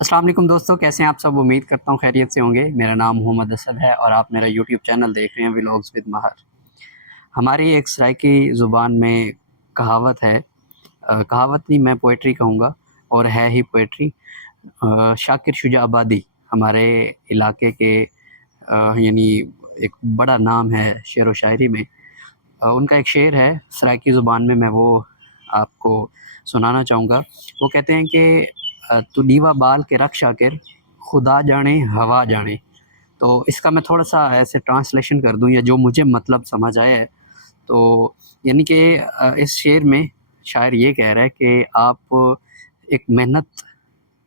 अस्सलाम वालेकुम दोस्तों, कैसे हैं आप सब? उम्मीद करता हूँ खैरियत से होंगे। मेरा नाम मोहम्मद असद है और आप मेरा यूट्यूब चैनल देख रहे हैं व्लॉग्स विद महर। हमारी एक सराइकी ज़ुबान में कहावत है, कहावत नहीं मैं पोएट्री कहूँगा और है ही पोएट्री। शाकिर शुजाआबादी हमारे इलाके के यानी एक बड़ा नाम है शेर व शायरी में। उनका एक शेर है सराइकी ज़ुबान में, मैं वो आपको सुनाना चाहूँगा। वो कहते हैं कि "तू दीवा बाल के रख शाकिर, खुदा जाने हवा जाने"। तो इसका मैं थोड़ा-सा ऐसे ट्रांसलेशन कर दूँ या जो मुझे मतलब समझ आया है, तो यानी कि इस शेर में शायर ये कह रहा है कि आप एक मेहनत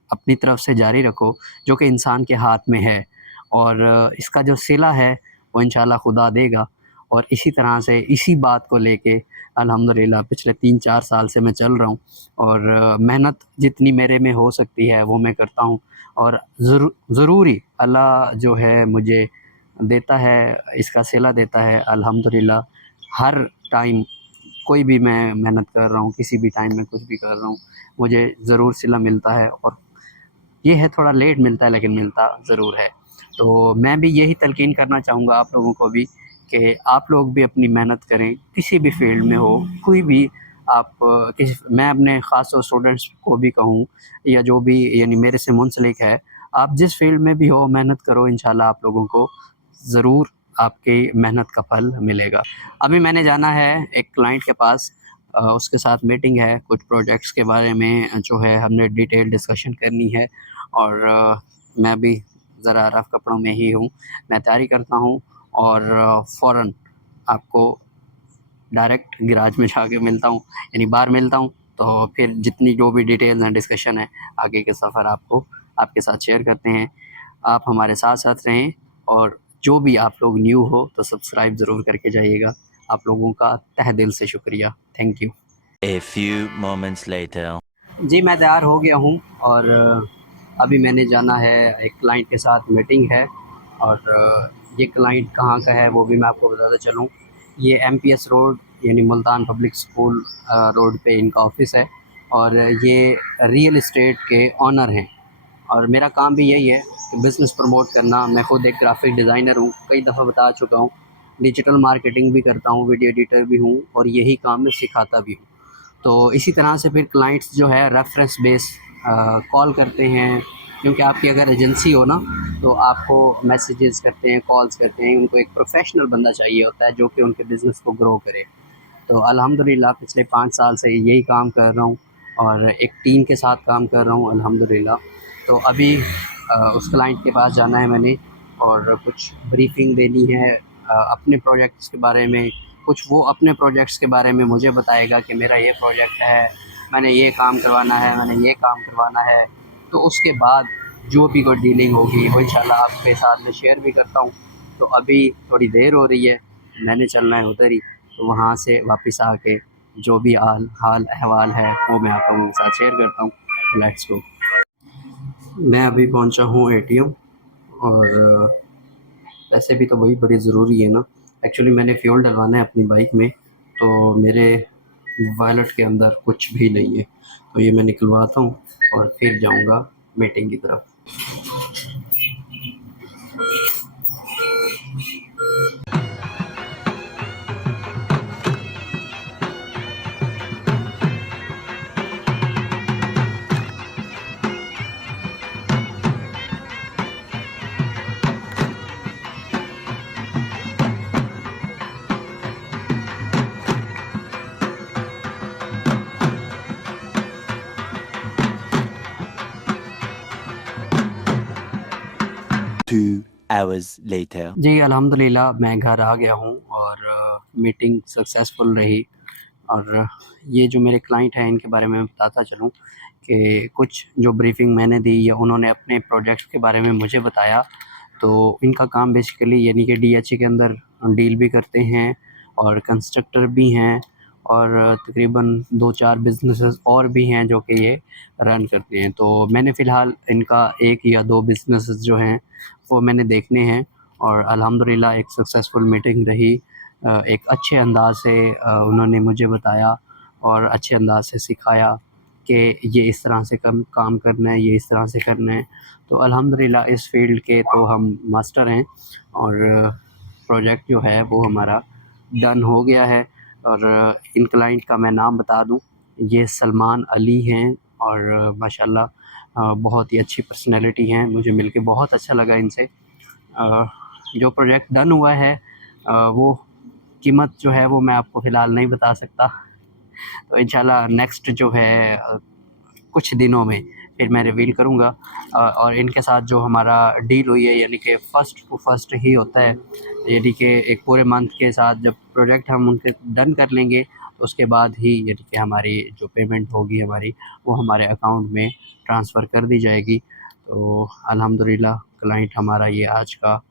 अपनी तरफ से जारी रखो, जो कि इंसान के हाथ में है और इसका जो सिला है, वो इंशाअल्लाह खुदा देगा। और इसी तरह से इसी बात को लेके अल्हम्दुलिल्लाह पिछले 3-4 साल से मैं चल रहा हूँ और मेहनत जितनी मेरे में हो सकती है, वो मैं करता हूँ और ज़रूरी अल्लाह जो है मुझे देता है, इसका सिला देता है अल्हम्दुलिल्लाह। हर टाइम कोई भी मैं मेहनत कर रहा हूँ, किसी भी टाइम में कुछ भी कर रहा हूँ, मुझे ज़रूर सिला मिलता है और ये है थोड़ा लेट मिलता है लेकिन मिलता ज़रूर है। तो मैं भी यही तलकीन करना चाहूँगा आप लोगों को भी कि आप लोग भी अपनी मेहनत करें, किसी भी फ़ील्ड में हो, कोई भी आप किसी मैं अपने ख़ास तौर स्टूडेंट्स को भी कहूँ या जो भी यानी मेरे से मुंसलिक है, आप जिस फ़ील्ड में भी हो मेहनत करो, इंशाल्लाह आप लोगों को ज़रूर आपकी मेहनत का फल मिलेगा। अभी मैंने जाना है एक क्लाइंट के पास, उसके साथ मीटिंग है, कुछ प्रोजेक्ट्स के बारे में जो है हमने डिटेल डिस्कशन करनी है और मैं भी ज़रा रफ़ कपड़ों में ही हूँ। मैं तैयारी करता हूँ और फ़ौरन आपको डायरेक्ट गैराज में जाके मिलता हूँ, यानी बाहर मिलता हूँ, तो फिर जितनी जो भी डिटेल्स हैं, डिस्कशन है, आगे के सफ़र आपको आपके साथ शेयर करते हैं। आप हमारे साथ-साथ रहें और जो भी आप लोग न्यू हो तो सब्सक्राइब ज़रूर करके जाइएगा। आप लोगों का तहे दिल से शुक्रिया। Thank you. A few moments later. जी, मैं तैयार हो गया हूँ और अभी मैंने जाना है, एक क्लाइंट के साथ मीटिंग है और ये क्लाइंट कहाँ का है वो भी मैं आपको बताता चलूँ। ये एमपीएस रोड यानी मुल्तान पब्लिक स्कूल रोड पे इनका ऑफ़िस है और ये रियल एस्टेट के ओनर हैं और मेरा काम भी यही है कि बिज़नेस प्रमोट करना। मैं खुद एक ग्राफ़िक डिज़ाइनर हूँ, कई दफ़ा बता चुका हूँ। डिजिटल मार्केटिंग भी करता हूँ, वीडियो एडिटर भी हूँ और यही काम मैं सिखाता भी हूँ। तो इसी तरह से फिर क्लाइंट्स जो है रेफ़रेंस बेस कॉल करते हैं, क्योंकि आपकी अगर एजेंसी हो ना तो आपको मैसेजेस करते हैं, कॉल्स करते हैं, उनको एक प्रोफ़ेशनल बंदा चाहिए होता है जो कि उनके बिज़नेस को ग्रो करे। तो अल्हम्दुलिल्लाह पिछले 5 साल से यही काम कर रहा हूँ और एक टीम के साथ काम कर रहा हूँ अल्हम्दुलिल्लाह। तो अभी उस क्लाइंट के पास जाना है मैंने और कुछ ब्रीफ़िंग देनी है अपने प्रोजेक्ट्स के बारे में। कुछ वो अपने प्रोजेक्ट्स के बारे में मुझे बताएगा कि मेरा ये प्रोजेक्ट है, मैंने ये काम करवाना है, मैंने ये काम करवाना है। तो उसके बाद जो भी कोई डीलिंग होगी वो इंशाल्लाह आपके साथ में शेयर भी करता हूँ। तो अभी थोड़ी देर हो रही है, मैंने चलना है उधर ही, तो वहाँ से वापस आके जो भी हाल अहवाल है वो मैं आप लोगों के साथ शेयर करता हूँ। Let's go. मैं अभी पहुँचा हूँ एटीएम और वैसे भी तो वही बड़ी ज़रूरी है ना। एक्चुअली मैंने फ्यूल डलवाना है अपनी बाइक में, तो मेरे वॉलेट के अंदर कुछ भी नहीं है, तो ये मैं निकलवाता हूँ और फिर जाऊँगा मीटिंग की तरफ। 2 hours later. जी, अल्हम्दुलिल्लाह मैं घर आ गया हूँ और मीटिंग सक्सेसफुल रही और ये जो मेरे क्लाइंट हैं इनके बारे में मैं बताता चलूँ कि कुछ जो ब्रीफ़िंग मैंने दी या उन्होंने अपने प्रोजेक्ट्स के बारे में मुझे बताया। तो इनका काम बेसिकली यानी कि डीएचए के अंदर डील भी करते हैं और कंस्ट्रक्टर भी हैं और तकरीबन 2-4 बिज़नेसेस और भी हैं जो कि ये रन करते हैं। तो मैंने फ़िलहाल इनका 1 या 2 बिज़नेसेस जो हैं वो मैंने देखने हैं और अल्हम्दुलिल्लाह एक सक्सेसफुल मीटिंग रही। एक अच्छे अंदाज़ से उन्होंने मुझे बताया और अच्छे अंदाज़ से सिखाया कि ये इस तरह से काम करना है, ये इस तरह से करना है। तो अल्हम्दुलिल्लाह इस फ़ील्ड के तो हम मास्टर हैं और प्रोजेक्ट जो है वो हमारा डन हो गया है। और इन क्लाइंट का मैं नाम बता दूँ, ये सलमान अली हैं और माशाल्लाह बहुत ही अच्छी पर्सनैलिटी हैं, मुझे मिलके बहुत अच्छा लगा इनसे। जो प्रोजेक्ट डन हुआ है वो कीमत जो है वो मैं आपको फ़िलहाल नहीं बता सकता। तो इंशाल्लाह नेक्स्ट जो है कुछ दिनों में फिर मैं रिवील करूँगा। और इनके साथ जो हमारा डील हुई है यानी कि फ़र्स्ट टू फ़र्स्ट ही होता है, यानी कि एक पूरे मंथ के साथ जब प्रोजेक्ट हम उनके डन कर लेंगे तो उसके बाद ही यानी कि हमारी जो पेमेंट होगी हमारी वो हमारे अकाउंट में ट्रांसफ़र कर दी जाएगी। तो अल्हम्दुलिल्लाह क्लाइंट हमारा ये आज का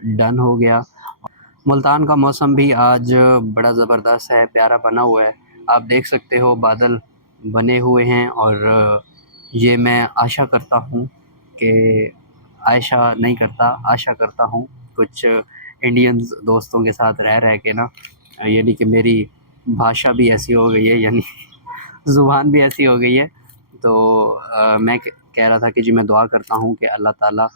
डन हो गया। मुल्तान का मौसम भी आज बड़ा ज़बरदस्त है, प्यारा बना हुआ है। आप देख सकते हो बादल बने हुए हैं और ये मैं आशा करता हूँ कि आशा नहीं करता, आशा करता हूँ कुछ इंडियंस दोस्तों के साथ रह के ना यानी कि मेरी भाषा भी ऐसी हो गई है यानी ज़ुबान भी ऐसी हो गई है। तो मैं कह रहा था कि जी मैं दुआ करता हूँ कि अल्लाह ताला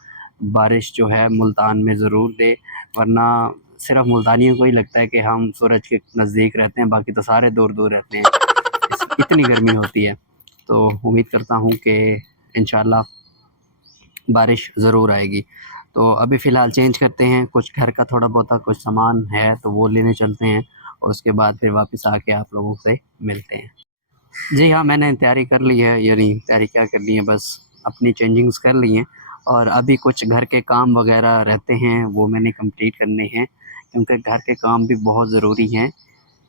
बारिश जो है मुल्तान में ज़रूर दे, वरना सिर्फ़ मुल्तानियों को ही लगता है कि हम सूरज के नज़दीक रहते हैं, बाकी तो सारे दूर-दूर रहते हैं। इतनी गर्मी होती है। तो उम्मीद करता हूँ कि इंशाल्लाह बारिश ज़रूर आएगी। तो अभी फ़िलहाल चेंज करते हैं, कुछ घर का थोड़ा बहुता कुछ सामान है तो वो लेने चलते हैं और उसके बाद फिर वापस आके आप लोगों से मिलते हैं। जी हाँ, मैंने तैयारी कर ली है, यानी तैयारी क्या कर ली है, बस अपनी चेंजिंग्स कर ली हैं और अभी कुछ घर के काम वग़ैरह रहते हैं, वो मैंने कंप्लीट करने हैं क्योंकि घर के काम भी बहुत ज़रूरी हैं।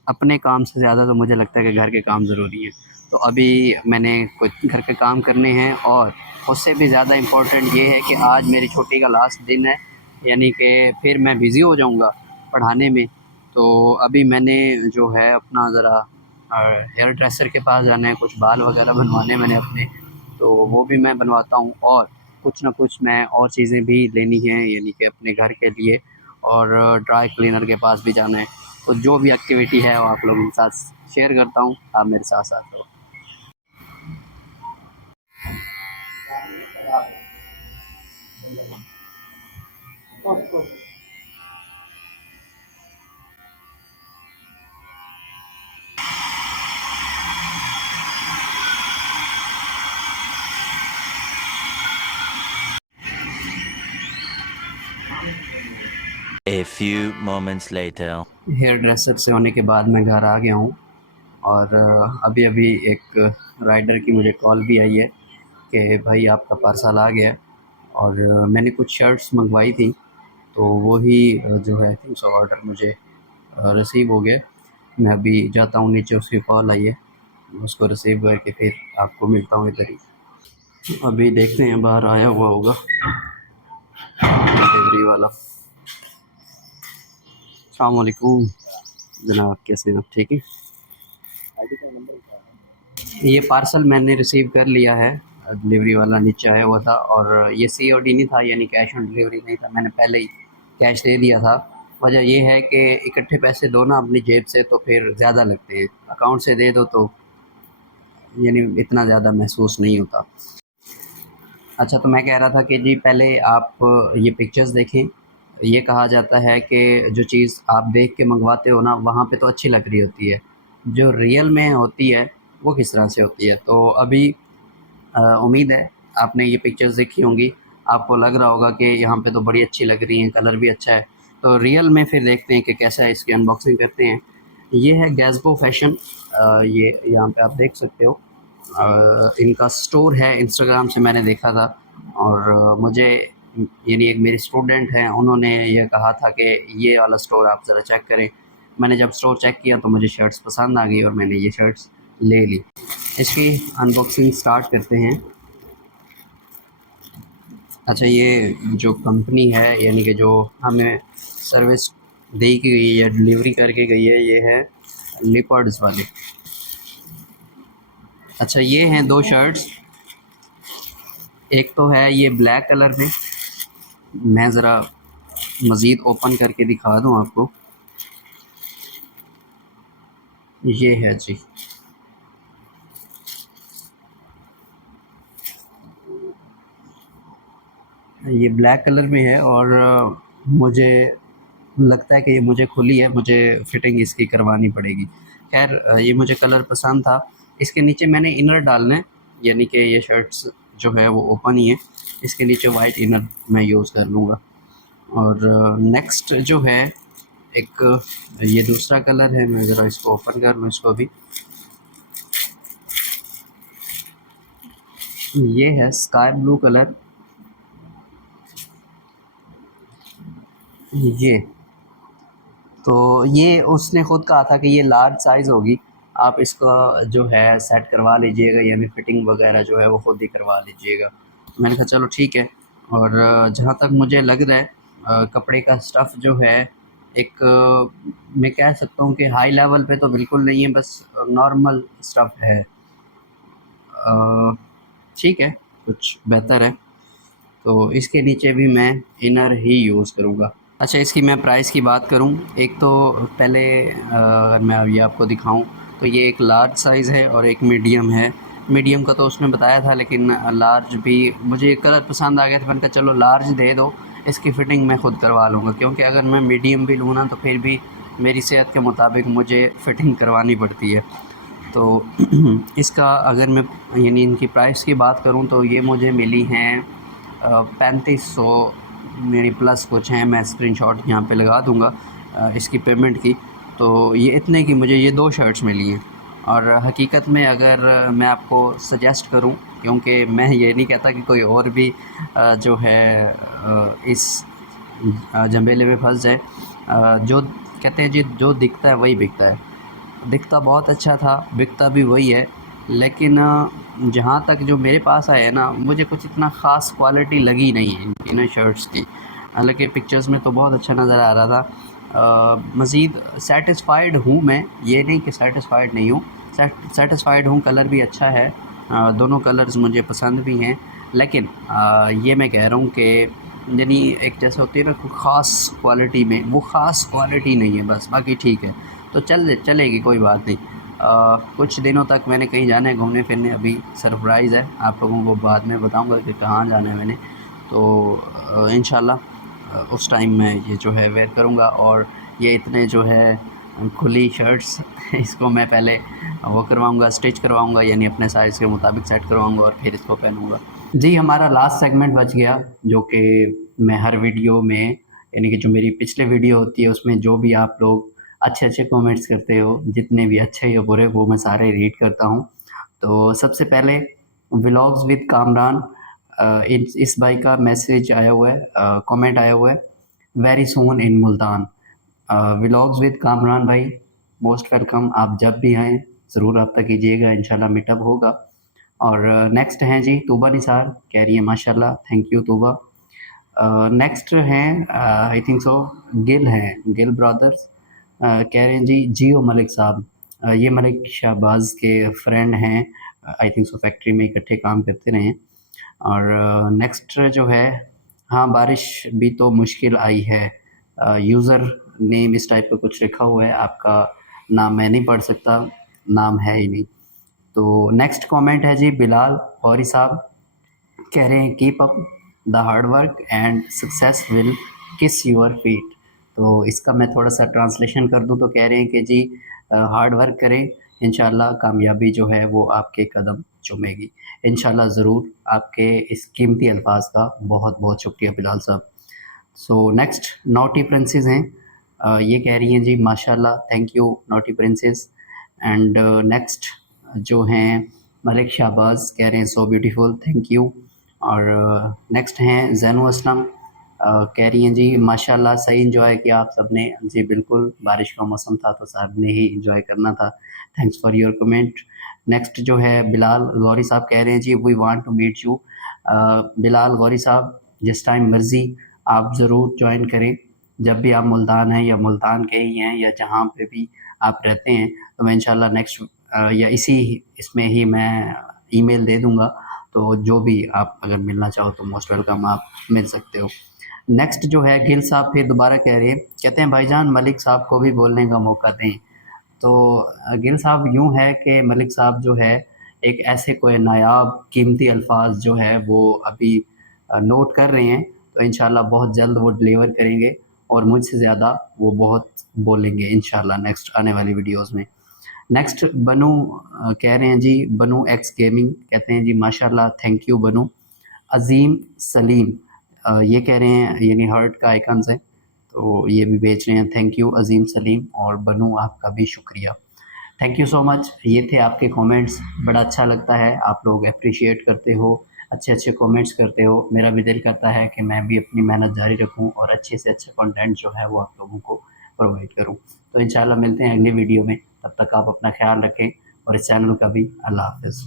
अपने काम से ज़्यादा तो मुझे लगता है कि घर के काम ज़रूरी हैं। तो अभी मैंने कुछ घर के काम करने हैं और उससे भी ज़्यादा इम्पोर्टेंट ये है कि आज मेरी छुट्टी का लास्ट दिन है, यानी कि फिर मैं बिज़ी हो जाऊँगा पढ़ाने में। तो अभी मैंने जो है अपना ज़रा हेयर ड्रेसर के पास जाना है, कुछ बाल वगैरह बनवाने मैंने अपने, तो वो भी मैं बनवाता हूँ और कुछ ना कुछ मैं और चीज़ें भी लेनी हैं यानी कि अपने घर के लिए और ड्राई क्लीनर के पास भी जाना है। तो जो भी एक्टिविटी है वो आप लोगों के साथ शेयर करता हूँ, आप मेरे साथ-साथ रहो। A few moments later. Hair dresser से होने के बाद मैं घर आ गया हूँ और अभी-अभी एक राइडर की मुझे कॉल भी आई है कि भाई आपका पार्सल आ गया है और मैंने कुछ शर्ट्स मँगवाई थी, तो वो ही जो है आई थिंक सो ऑर्डर मुझे रिसीव हो गया। मैं अभी जाता हूँ नीचे, उसकी कॉल आई है, उसको रिसीव करके फिर आपको मिलता हूँ इधर ही। अभी देखते हैं बाहर आया हुआ होगा डिलीवरी वाला। अस्सलाम वालेकुम जनाब, कैसे हैं आप? ठीक हैं? ये पार्सल मैंने रिसीव कर लिया है, डिलीवरी वाला नीचे आया हुआ था और ये सीओडी नहीं था यानी कैश ऑन डिलीवरी नहीं था, मैंने पहले ही कैश दे दिया था। वजह ये है कि इकट्ठे पैसे दो ना अपनी जेब से तो फिर ज़्यादा लगते हैं, अकाउंट से दे दो तो यानी इतना ज़्यादा महसूस नहीं होता। अच्छा, तो मैं कह रहा था कि जी पहले आप ये पिक्चर्स देखें। ये कहा जाता है कि जो चीज़ आप देख के मँगवाते हो ना, वहाँ पे तो अच्छी लग रही होती है, जो रियल में होती है वो किस तरह से होती है। तो अभी उम्मीद है आपने ये पिक्चर्स देखी होंगी, आपको लग रहा होगा कि यहाँ पे तो बड़ी अच्छी लग रही हैं, कलर भी अच्छा है। तो रियल में फिर देखते हैं कि कैसा है, इसकी अनबॉक्सिंग करते हैं। ये है गैज़बो फैशन, ये यहाँ पे आप देख सकते हो। इनका स्टोर है, इंस्टाग्राम से मैंने देखा था और मुझे यानी एक मेरे स्टूडेंट हैं, उन्होंने ये कहा था कि ये वाला स्टोर आप ज़रा चेक करें। मैंने जब स्टोर चेक किया तो मुझे शर्ट्स पसंद आ गई और मैंने ये शर्ट्स ले ली। इसकी अनबॉक्सिंग स्टार्ट करते हैं। अच्छा, ये जो कंपनी है यानी कि जो हमें सर्विस दी की गई है या डिलीवरी करके गई है, ये है लिपर्ड्स वाले। अच्छा, ये हैं 2 शर्ट्स, एक तो है ये ब्लैक कलर में, मैं ज़रा मज़ीद ओपन करके दिखा दूँ आपको। ये है जी, ये ब्लैक कलर में है और मुझे लगता है कि ये मुझे खुली है, मुझे फिटिंग इसकी करवानी पड़ेगी। खैर ये मुझे कलर पसंद था। इसके नीचे मैंने इनर डालना है, यानी कि ये शर्ट्स जो है वो ओपन ही है, इसके नीचे वाइट इनर मैं यूज़ कर लूँगा। और नेक्स्ट जो है एक ये दूसरा कलर है, मैं ज़रा इसको ओपन कर लूँ इसको भी। ये है स्काई ब्लू कलर, ये तो ये उसने ख़ुद कहा था कि ये लार्ज साइज़ होगी, आप इसका जो है सेट करवा लीजिएगा, यानी फ़िटिंग वगैरह जो है वो ख़ुद ही करवा लीजिएगा। मैंने कहा चलो ठीक है। और जहाँ तक मुझे लग रहा है कपड़े का स्टफ़ जो है एक मैं कह सकता हूँ कि हाई लेवल पे तो बिल्कुल नहीं है, बस नॉर्मल स्टफ़ है। ठीक है, कुछ बेहतर है। तो इसके नीचे भी मैं इनर ही यूज़ करूँगा। अच्छा, इसकी मैं प्राइस की बात करूँ, एक तो पहले अगर मैं अभी आपको दिखाऊँ तो ये एक लार्ज साइज़ है और एक मीडियम है। मीडियम का तो उसने बताया था, लेकिन लार्ज भी मुझे कलर पसंद आ गया था, मैंने कहा चलो लार्ज दे दो, इसकी फ़िटिंग मैं ख़ुद करवा लूँगा, क्योंकि अगर मैं मीडियम भी लूँ ना तो फिर भी मेरी सेहत के मुताबिक मुझे फ़िटिंग करवानी पड़ती है। तो इसका अगर मैं यानी इनकी प्राइस की बात करूँ तो ये मुझे मिली हैं 3500 मेरी प्लस कुछ हैं, मैं स्क्रीनशॉट यहाँ पे लगा दूँगा इसकी पेमेंट की। तो ये इतने की मुझे ये 2 शर्ट्स मिली हैं। और हकीकत में अगर मैं आपको सजेस्ट करूँ, क्योंकि मैं ये नहीं कहता कि कोई और भी जो है इस झमेले में फँस जाए। जो कहते हैं जी, जो दिखता है वही बिकता है। दिखता बहुत अच्छा था, बिकता भी वही है, लेकिन जहाँ तक जो मेरे पास आया है ना, मुझे कुछ इतना ख़ास क्वालिटी लगी नहीं है इनकी ना शर्ट्स की। हालाँकि पिक्चर्स में तो बहुत अच्छा नज़र आ रहा था। मज़ीद सैटिस्फ़ाइड हूँ मैं, ये नहीं कि सैटिस्फ़ाइड नहीं हूँ, सैटिस्फ़ाइड हूँ, कलर भी अच्छा है। दोनों कलर्स मुझे पसंद भी हैं, लेकिन ये मैं कह रहा हूँ कि यानी एक जैसे होती है ना कोई ख़ास क्वालिटी में, वो ख़ास क्वालिटी नहीं है बस, बाकी ठीक है। तो चलेगी, कोई बात नहीं। कुछ दिनों तक मैंने कहीं जाना है घूमने फिरने, अभी सरप्राइज़ है, आप लोगों को बाद में बताऊंगा कि कहाँ जाना है मैंने। तो इंशाल्लाह उस टाइम मैं ये जो है वेयर करूँगा। और ये इतने जो है खुली शर्ट्स इसको मैं पहले वो करवाऊँगा, स्टिच करवाऊँगा, यानी अपने साइज़ के मुताबिक सेट करवाऊँगा और फिर इसको पहनूँगा। जी, हमारा लास्ट सेगमेंट बच गया, जो कि मैं हर वीडियो में, यानी कि जो मेरी पिछली वीडियो होती है उसमें जो भी आप लोग अच्छे-अच्छे कमेंट्स करते हो, जितने भी अच्छे या बुरे, वो मैं सारे रीड करता हूँ। तो सबसे पहले व्लॉग्स विद कामरान, इस भाई का मैसेज आया हुआ है, कमेंट आया हुआ है, very soon in Multan. Vlogs with Kamran भाई, मोस्ट वेलकम, आप जब भी आएँ ज़रूर रब्ता कीजिएगा, इंशाल्लाह मीटअप होगा। और नेक्स्ट हैं जी तूबा निसार, कह रही है माशाल्लाह, थैंक यू तूबा। नेक्स्ट हैं आई थिंक सो गिल हैं, गिल ब्रदर्स, कह रहे हैं जी जियो मलिक साहब। ये मलिक शहबाज के फ्रेंड हैं, आई थिंक सो फैक्ट्री में इकट्ठे काम करते रहे हैं। और नेक्स्ट जो है, हाँ बारिश भी तो मुश्किल आई है, यूज़र नेम इस टाइप का कुछ लिखा हुआ है, आपका नाम मैं नहीं पढ़ सकता, नाम है ही नहीं। तो नेक्स्ट कमेंट है जी बिलाल गौरी साहब, कह रहे हैं keep up the hard work and success will किस योर फीट। तो इसका मैं थोड़ा सा ट्रांसलेशन कर दूं तो कह रहे हैं कि जी हार्ड वर्क करें, इंशाल्लाह कामयाबी जो है वो आपके कदम चूमेगी। इंशाल्लाह ज़रूर, आपके इस कीमती अल्फाज का बहुत बहुत शुक्रिया बिलाल साहब। सो नेक्स्ट नॉटी प्रिंसेस हैं, ये कह रही हैं जी माशाल्लाह, thank you naughty princess. And next जो हैं मलिक शहबाज, कह रहे हैं सो ब्यूटीफुल, थैंक यू। और नेक्स्ट हैं ज़ैनू असलम, कह रही हैं जी माशाल्लाह सही एंजॉय किया आप सब ने। जी बिल्कुल, बारिश का मौसम था तो सब ने ही एंजॉय करना था, thanks for your comment. Next जो है बिलाल गौरी साहब, कह रहे हैं जी we want to meet you. Bilal Gauri sahab, जिस टाइम मर्ज़ी आप ज़रूर जॉइन करें, जब भी आप मुल्तान हैं या मुल्तान के ही हैं या जहाँ पे भी आप रहते हैं, तो मैं इंशाल्लाह नेक्स्ट या इसी इसमें ही मैं ईमेल दे दूँगा, तो जो भी आप अगर मिलना चाहो तो मोस्ट वेलकम, आप मिल सकते हो। नेक्स्ट जो है गिल साहब फिर दोबारा कह रहे हैं, कहते हैं भाईजान मलिक साहब को भी बोलने का मौका दें। तो गिल साहब यूँ है कि मलिक साहब जो है एक ऐसे कोई नायाब कीमती अल्फाज जो है वो अभी नोट कर रहे हैं, तो इंशाल्लाह बहुत जल्द वो डिलीवर करेंगे और मुझसे ज़्यादा वो बहुत बोलेंगे इंशाल्लाह नेक्स्ट आने वाली वीडियोज़ में। नेक्स्ट बनू कह रहे हैं जी, बनू एक्स गेमिंग कहते हैं जी माशाल्लाह, थैंक यू बनू। अज़ीम सलीम ये कह रहे हैं, यानी हार्ट का आइकन्स है, तो ये भी भेज रहे हैं, थैंक यू अज़ीम सलीम और बनू आपका भी शुक्रिया। Thank you so much. ये थे आपके कमेंट्स, बड़ा अच्छा लगता है, आप लोग एप्रिशिएट करते हो, अच्छे-अच्छे कमेंट्स करते हो। मेरा भी दिल करता है कि मैं भी अपनी मेहनत जारी रखूँ और अच्छे से अच्छा कंटेंट जो है वो आप लोगों को प्रोवाइड करूँ। तो इंशाल्लाह मिलते हैं अगली वीडियो में, तब तक आप अपना ख़्याल रखें और इस चैनल का भी। अल्लाह हाफ़िज़।